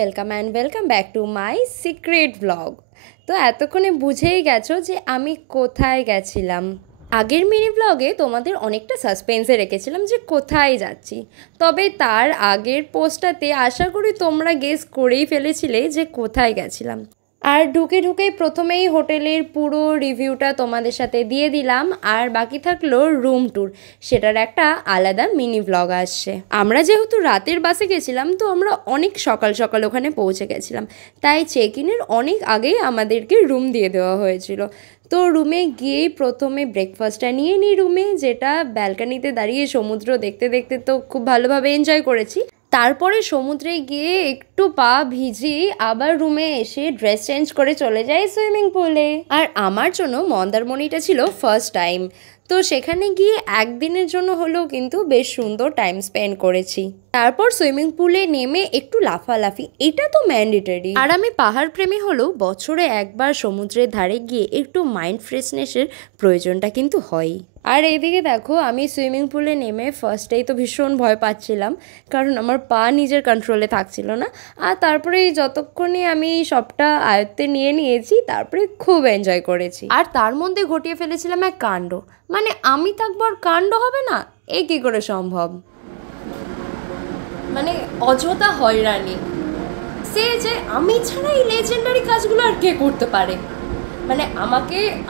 Welcome back to my secret blog. তো এতক্ষণে বুঝেই গেছো যে আমি কোথায় গেছিলাম। আগের মিনি ব্লগে তোমাদের অনেকটা সাসপেন্সে রেখেছিলাম যে কোথায় যাচ্ছি, তবে তার আগের পোস্টটাতে আশা করি তোমরা গেস করেই ফেলেছিলে যে কোথায় গেছিলাম। আর ঢুকেই প্রথমেই হোটেলের পুরো রিভিউটা তোমাদের সাথে দিয়ে দিলাম, আর বাকি থাকলো রুম ট্যুর, সেটার একটা আলাদা মিনি ব্লগ আসছে। আমরা যেহেতু রাতের বাসে গেছিলাম, তো আমরা অনেক সকাল সকাল ওখানে পৌঁছে গেছিলাম, তাই চেক ইনের অনেক আগেই আমাদেরকে রুম দিয়ে দেওয়া হয়েছিল। তো রুমে গিয়েই প্রথমে ব্রেকফাস্টটা নিয়ে নিই রুমে, যেটা ব্যালকানিতে দাঁড়িয়ে সমুদ্র দেখতে দেখতে তো খুব ভালোভাবে এনজয় করেছি। তারপরে সমুদ্রে গিয়ে একটু পা ভিজিয়ে আবার রুমে এসে ড্রেস চেঞ্জ করে চলে যাই সুইমিং পুলে। আর আমার জন্য মন্দারমণিটা ছিল ফার্স্ট টাইম, তো সেখানে গিয়ে একদিনের জন্য হলেও কিন্তু বেশ সুন্দর টাইম স্পেন্ড করেছি। তারপর সুইমিং পুলে নেমে একটু লাফালাফি, এটা তো ম্যান্ডেটরি। আর আমি পাহাড় প্রেমী হলেও বছরে একবার সমুদ্রের ধারে গিয়ে একটু মাইন্ড ফ্রেশনেসের প্রয়োজনটা কিন্তু হয়। আর এইদিকে দেখো, আমি সুইমিং পুলে নেমে ফার্স্টেই তো ভীষণ ভয় পাচ্ছিলাম, কারণ আমার পা নিজের কন্ট্রোলে থাকছিল না। আর তারপরে যতক্ষণে আমি সবটা আয়ত্তে নিয়ে নিয়েছি, তারপরে খুব এনজয় করেছি। আর তার মধ্যে ঘটিয়ে ফেলেছিলাম এক কাণ্ড, মানে আমি থাকবো আর কাণ্ড হবে না, এ কী করে সম্ভব? মানে অযথা হয়রানি, সে যে আমি ছাড়া এই লেজেন্ডারি কাজগুলো আর কে করতে পারে। মানে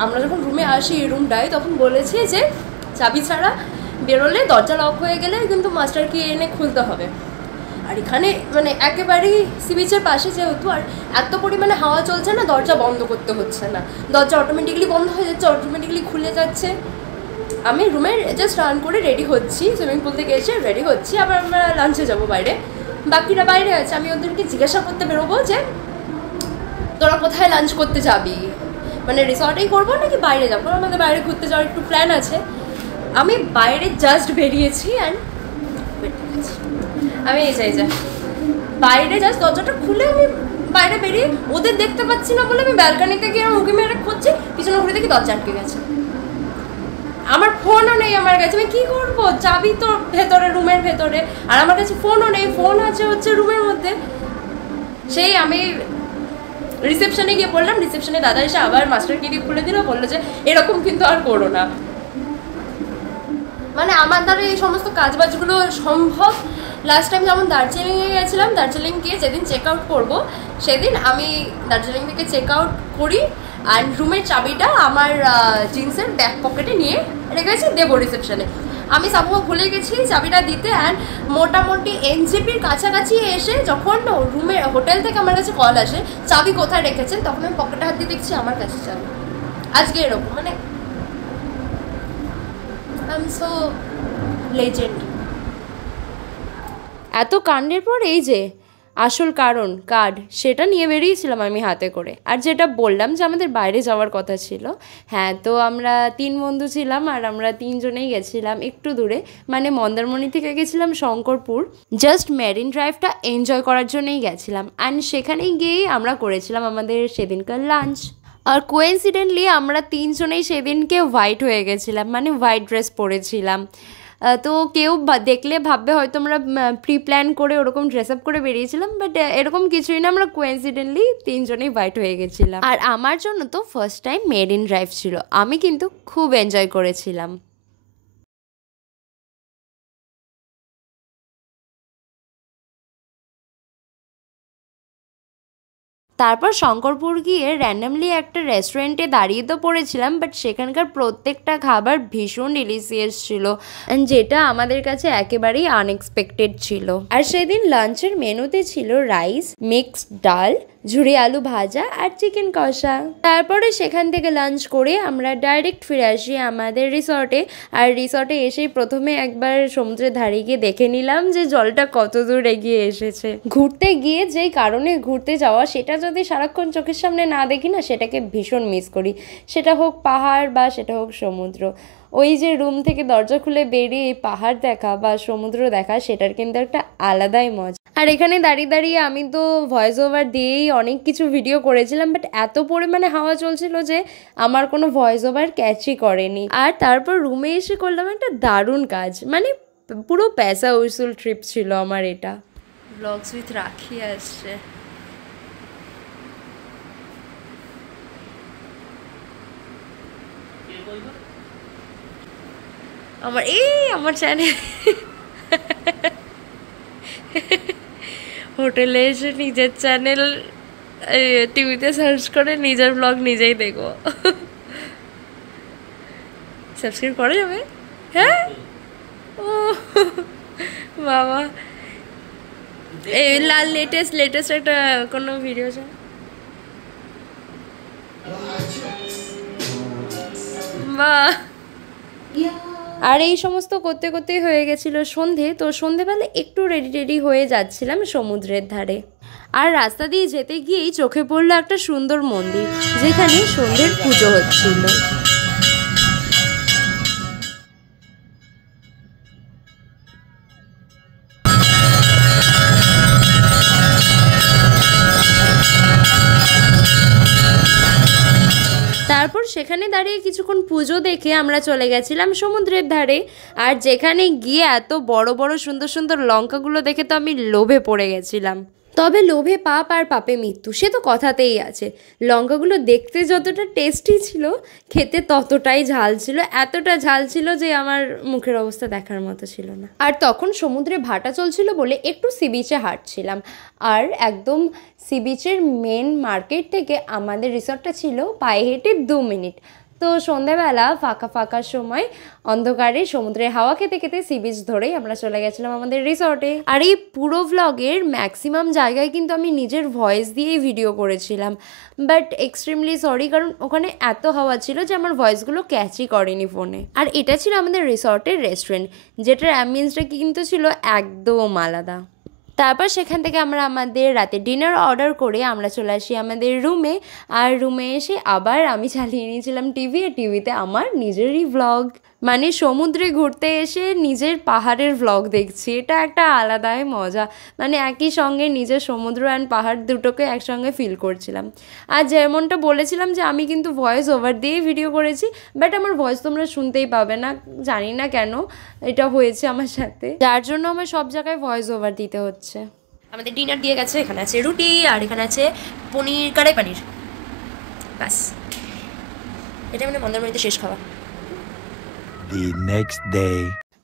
আমরা যখন রুমে আসি রুমটায়, তখন বলেছে যে চাবি ছাড়া বেরোলে দরজা লক হয়ে গেলে কিন্তু মাস্টার কি এনে খুলতে হবে। আর এখানে মানে একেবারেই সি বিচের পাশে যেহেতু, আর এত পরিমাণে হাওয়া চলছে না, দরজা বন্ধ করতে হচ্ছে না, দরজা অটোমেটিক্যালি বন্ধ হয়ে যাচ্ছে, অটোমেটিক্যালি খুলে যাচ্ছে। আমি রুমে জাস্ট রান করে রেডি হচ্ছি, সুইমিং পুল থেকে এসে রেডি হচ্ছি, আবার আমরা লাঞ্চে যাবো বাইরে। বাকিরা বাইরে আছে, আমি ওদেরকে জিজ্ঞাসা করতে বেরোবো যে তোরা কোথায় লাঞ্চ করতে যাবি, মানে রিসর্টেই করবো নাকি বাইরে যাবো, আমাদের বাইরে ঘুরতে যাওয়ার একটু প্ল্যান আছে। আমি বাইরে জাস্ট বেরিয়েছি অ্যান্ড আমি এই চাই বাইরে জাস্ট দরজাটা খুলে আমি বাইরে বেরিয়ে ওদের দেখতে পাচ্ছি না বলে আমি ব্যালকানিতে গিয়ে মুখে মেরে খুঁজছি, পিছনে ঘুরে দেখি দরজা আটকে গেছে। আমার ফোনও নেই আমার কাছে, আমি কী করবো, চাবি তো ভেতরে, রুমের ভেতরে, আর আমার কাছে ফোনও নেই, ফোন হচ্ছে রুমের মধ্যে। সেই আমি রিসেপশনে গিয়ে বললাম, রিসেপশনে দাদা এসে আবার মাস্টারকে দিয়ে খুলে দিল, বললো যে এরকম কিন্তু আর করো না। মানে আমার দ্বারা এই সমস্ত কাজবাজগুলো সম্ভব। লাস্ট টাইম যেমন দার্জিলিংয়ে গেছিলাম, দার্জিলিং গিয়ে যেদিন চেক আউট করবো, সেদিন আমি দার্জিলিং থেকে চেক আউট করি, আর রুমের চাবিটা আমার জিন্সের ব্যাক পকেটে নিয়ে রেখেছি, দেবো রিসেপশনে। আমি সামহাও ভুলে গেছি চাবিটা দিতে, অ্যান্ড মোটামুটি এনজেপির কাছাকাছি এসে যখন রুমের হোটেল থেকে আমার কাছে কল আসে চাবি কোথায় রেখেছেন, তখন আমি পকেটে হাত দিয়ে দেখছি আমার কাছে চাবি। আজকে এরকম, মানে আই এম সো লেজেন্ড। এত কাণ্ডের পর এই যে আসল কারণ, কার্ড, সেটা নিয়ে বেরিয়েছিলাম আমি হাতে করে। আর যেটা বললাম যে আমাদের বাইরে যাওয়ার কথা ছিল, হ্যাঁ, তো আমরা 3 বন্ধু ছিলাম, আর আমরা 3 জনেই গেছিলাম একটু দূরে, মানে মন্দারমণি থেকে গেছিলাম শঙ্করপুর, জাস্ট মেরিন ড্রাইভটা এনজয় করার জন্যই গেছিলাম। অ্যান্ড সেখানে গিয়েই আমরা করেছিলাম আমাদের সেদিনকার লাঞ্চ। আর কোইন্সিডেন্টলি আমরা 3 জনেই সেদিনকে হোয়াইট হয়ে গেছিলাম, মানে হোয়াইট ড্রেস পরেছিলাম। তো কেউ দেখলে ভাববে হয়তো আমরা প্রি প্ল্যান করে ওরকম ড্রেস আপ করে বেরিয়েছিলাম, বাট এরকম কিছুই না, আমরা কোইন্সিডেন্টলি 3 জনেই হোয়াইট হয়ে গেছিলাম। আর আমার জন্য তো ফার্স্ট টাইম মেরিন ড্রাইভ ছিল, আমি কিন্তু খুব এনজয় করেছিলাম। তারপর শঙ্করপুর গিয়ে র্যান্ডামলি একটা রেস্টুরেন্টে দাঁড়িয়ে তো পড়েছিলাম, বাট সেখানকার প্রত্যেকটা খাবার ভীষণ ডিলিশিয়াস ছিল, যেটা আমাদের কাছে একেবারেই আনএক্সপেক্টেড ছিল। আর সেদিন লাঞ্চের মেনুতে ছিল রাইস, মিক্সড ডাল, ঝুরি আলু ভাজা আর চিকেন কষা। তারপরে সেখান থেকে লাঞ্চ করে আমরা ডাইরেক্ট ফিরে আসি আমাদের রিসর্টে। আর রিসর্টে এসেই প্রথমে একবার সমুদ্রের ধারে গিয়ে দেখে নিলাম যে জলটা কত দূর এগিয়ে এসেছে। ঘুরতে গিয়ে যেই কারণে ঘুরতে যাওয়া, সেটা যদি সারাক্ষণ চোখের সামনে না দেখি না, সেটাকে ভীষণ মিস করি, সেটা হোক পাহাড় বা সেটা হোক সমুদ্র। ওই যে রুম থেকে দরজা খুলে বেরিয়ে পাহাড় দেখা বা সমুদ্র দেখা, সেটার কিন্তু একটা আলাদাই মজা। আর এখানে দাঁড়িয়ে দাঁড়িয়ে আমি তো ভয়েস ওভার দিয়েই অনেক কিছু ভিডিও করেছিলাম, বাট এত পরিমাণে হাওয়া চলছিল যে আমার কোনো ভয়েস ওভার ক্যাচই করেনি। আর তারপর রুমে এসে করলাম একটা দারুণ কাজ, মানে পুরো পয়সা উসুল ট্রিপ ছিল আমার এটা। ব্লগস উইথ রাখি আসছে। আমার চ্যানেল হোটেলে এসে নিজের চ্যানেল টিভিতে সার্চ করে নিজের ব্লগ নিজেই দেখবো। সাবস্ক্রাইব করা যাবে? হ্যাঁ, ও বাবা, এই লেটেস্ট একটা কোনো ভিডিও আছে? বাহ। আর এই সমস্ত করতে করতেই হয়ে গেছিল সন্ধে। তো সন্ধেবেলা একটু রেডি হয়ে যাচ্ছিলাম সমুদ্রের ধারে, আর রাস্তা দিয়ে যেতে গিয়েই চোখে পড়লো একটা সুন্দর মন্দির, যেখানে সন্ধ্যের পুজো হচ্ছিল। তারপর সেখানে দাঁড়িয়ে কিছুক্ষণ পুজো দেখে আমরা চলে গেছিলাম সমুদ্রের ধারে। আর যেখানে গিয়ে এত বড় বড় সুন্দর সুন্দর লঙ্কাগুলো দেখে তো আমি লোভে পড়ে গেছিলাম। তবে লোভে পাপ আর পাপে মৃত্যু, সে তো কথাতেই আছে। লঙ্কাগুলো দেখতে যতটা টেস্টি ছিল, খেতে ততটাই ঝাল ছিল। এতটা ঝাল ছিল যে আমার মুখের অবস্থা দেখার মতো ছিল না। আর তখন সমুদ্রে ভাটা চলছিল বলে একটু সি বিচে হাঁটছিলাম। আর একদম সি বিচের মেন মার্কেট থেকে আমাদের রিসর্টটা ছিল পায়ে হেঁটে 2 মিনিট। তো সন্ধ্যাবেলা ফাঁকা সময় অন্ধকারে সমুদ্রের হাওয়া খেতে খেতে সি বিচ ধরেই আমরা চলে গেছিলাম আমাদের রিসর্টে। আর এই পুরো ভ্লগের ম্যাক্সিমাম জায়গায় কিন্তু আমি নিজের ভয়েস দিয়েই ভিডিও করেছিলাম, বাট এক্সট্রিমলি সরি, কারণ ওখানে এত হাওয়া ছিল যে আমার ভয়েসগুলো ক্যাচই করেনি ফোনে। আর এটা ছিল আমাদের রিসর্টের রেস্টুরেন্ট, যেটার অ্যাম্বিয়েন্সটা কিন্তু ছিল একদম আলাদা। তারপর সেখান থেকে আমরা আমাদের রাতে ডিনার অর্ডার করে আমরা চলে আসি আমাদের রুমে। আর রুমে এসে আবার আমি চালিয়ে নিয়েছিলাম টিভি, আর টিভিতে আমার নিজেরই ভ্লগ, মানে সমুদ্রে ঘুরতে এসে নিজের পাহাড়ের ভ্লগ দেখছি। এটা একটা আলাদাই মজা, মানে একই সঙ্গে নিজের সমুদ্র অ্যান্ড পাহাড় দুটোকে একসঙ্গে ফিল করছিলাম। আর যেমনটা বলেছিলাম যে আমি কিন্তু ভয়েস ওভার দিয়েই ভিডিও করেছি, বাট আমার ভয়েস তোমরা শুনতেই পাবে না, জানি না কেন এটা হয়েছে আমার সাথে, যার জন্য আমার সব জায়গায় ভয়েস ওভার দিতে হচ্ছে। আমাদের ডিনার দিয়ে গেছে, এখানে আছে রুটি আর এখানে আছে কড়াই পনির, ব্যাস। এটা মানে মন্দারমণিতে শেষ খাওয়া।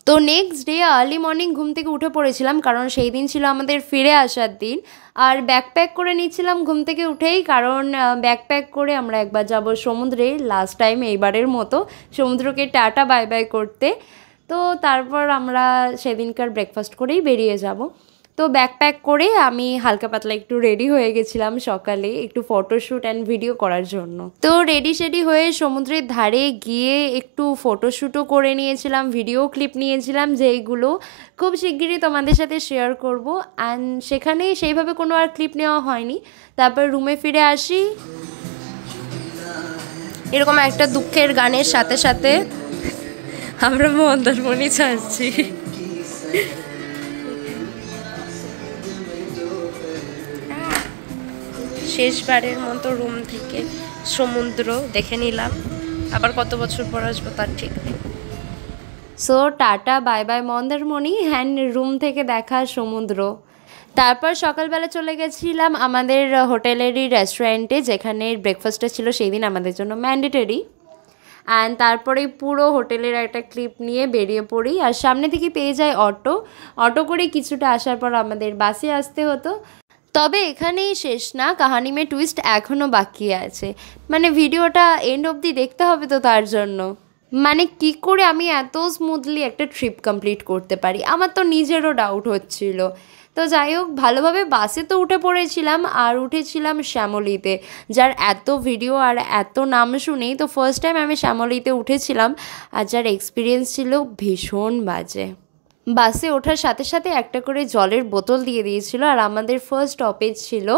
তো নেক্সট ডে আর্লি মর্নিং ঘুম থেকে উঠে পড়েছিলাম, কারণ সেই দিন ছিল আমাদের ফিরে আসার দিন। আর ব্যাকপ্যাক করে নিচ্ছিলাম ঘুম থেকে উঠেই, কারণ ব্যাকপ্যাক করে আমরা একবার যাব সমুদ্রে, লাস্ট টাইম এইবারের মতো সমুদ্রকে টাটা বাই বাই করতে। তো তারপর আমরা সেদিনকার ব্রেকফাস্ট করেই বেরিয়ে যাব। তো ব্যাকপ্যাক করে আমি হালকা পাতলা একটু রেডি হয়ে গেছিলাম সকালে একটু ফটোশ্যুট অ্যান্ড ভিডিও করার জন্য। তো রেডি হয়ে সমুদ্রের ধারে গিয়ে একটু ফটোশ্যুটও করে নিয়েছিলাম, ভিডিও ক্লিপ নিয়েছিলাম, যেইগুলো খুব শিগগিরই তোমাদের সাথে শেয়ার করব। অ্যান্ড সেখানে সেইভাবে কোনো আর ক্লিপ নেওয়া হয়নি। তারপর রুমে ফিরে আসি এরকম একটা দুঃখের গানের সাথে সাথে আমরা মন্দারমণি ছাড়ছি। শেষবারের মতো রুম থেকে সমুদ্র দেখে নিলাম, আবার কত বছর পর আসবো তার ঠিক নেই। So tata bye bye Mandarmani, hand room থেকে দেখা সমুদ্র। তারপর সকালবেলা চলে গেছিলাম আমাদের হোটেলেরই রেস্টুরেন্টে, যেখানে ব্রেকফাস্টটা ছিল সেই দিন আমাদের জন্য ম্যান্ডেটরি। অ্যান্ড তারপরে পুরো হোটেলের একটা ক্লিপ নিয়ে বেরিয়ে পড়ি। আর সামনে থেকে পেয়ে যাই অটো করে কিছুটা আসার পর আমাদের বাসে আসতে হতো। তবে এখানেই শেষ না, কাহানি মে টুইস্ট এখনও বাকি আছে, মানে ভিডিওটা এন্ড অবধি দেখতে হবে। তো তার জন্য মানে কি করে আমি এত স্মুথলি একটা ট্রিপ কমপ্লিট করতে পারি, আমার তো নিজেরও ডাউট হচ্ছিল। তো যাই হোক, ভালোভাবে বাসে তো উঠে পড়েছিলাম, আর উঠেছিলাম শ্যামলীতে, যার এত ভিডিও আর এত নাম শুনেই তো ফার্স্ট টাইম আমি শ্যামলীতে উঠেছিলাম, আর যার এক্সপিরিয়েন্স ছিল ভীষণ বাজে। বাসে ওঠার সাথে সাথে একটা করে জলের বোতল দিয়ে দিয়েছিল। আর আমাদের ফার্স্ট স্টপেজ ছিল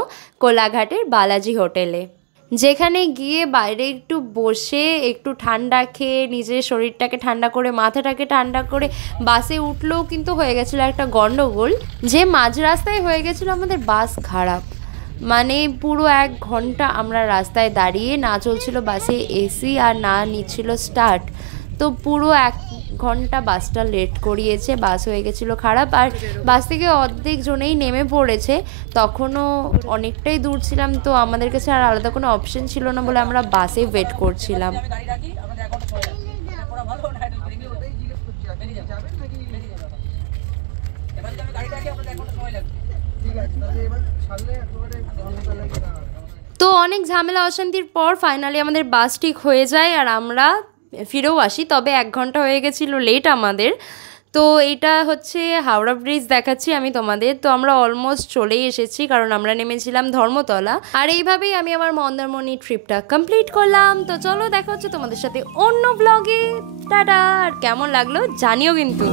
কোলাঘাটের বালাজি হোটেলে, যেখানে গিয়ে বাইরে একটু বসে একটু ঠান্ডা খেয়ে নিজের শরীরটাকে ঠান্ডা করে মাথাটাকে ঠান্ডা করে বাসে উঠলেও কিন্তু হয়ে গেছিলো একটা গন্ডগোল, যে মাঝ রাস্তায় হয়ে গেছিলো আমাদের বাস খারাপ। মানে পুরো 1 ঘন্টা আমরা রাস্তায় দাঁড়িয়ে, না চলছিল বাসে এসি আর না নিচ্ছিল স্টার্ট। তো পুরো 1 ঘন্টা বাসটা লেট করিয়েছে, বাস হয়ে গেছিলো খারাপ। আর বাস থেকে অর্ধেক জনেই নেমে পড়েছে, তখনও অনেকটাই দূর ছিলাম, তো আমাদের কাছে আর আলাদা কোনো অপশন ছিল না বলে আমরা বাসে ওয়েট করছিলাম। তো অনেক ঝামেলা অশান্তির পর ফাইনালি আমাদের বাস ঠিক হয়ে যায় আর আমরা ফিরেও আসি, তবে 1 ঘন্টা হয়ে গেছিলো লেট আমাদের। তো এইটা হচ্ছে হাওড়া ব্রিজ দেখাচ্ছি আমি তোমাদের। তো আমরা অলমোস্ট চলেই এসেছি, কারণ আমরা নেমেছিলাম ধর্মতলা। আর এইভাবেই আমি আমার মন্দারমণি ট্রিপটা কমপ্লিট করলাম। তো চলো দেখা হচ্ছে তোমাদের সাথে অন্য ব্লগে। টাটা। আর কেমন লাগলো জানিও কিন্তু।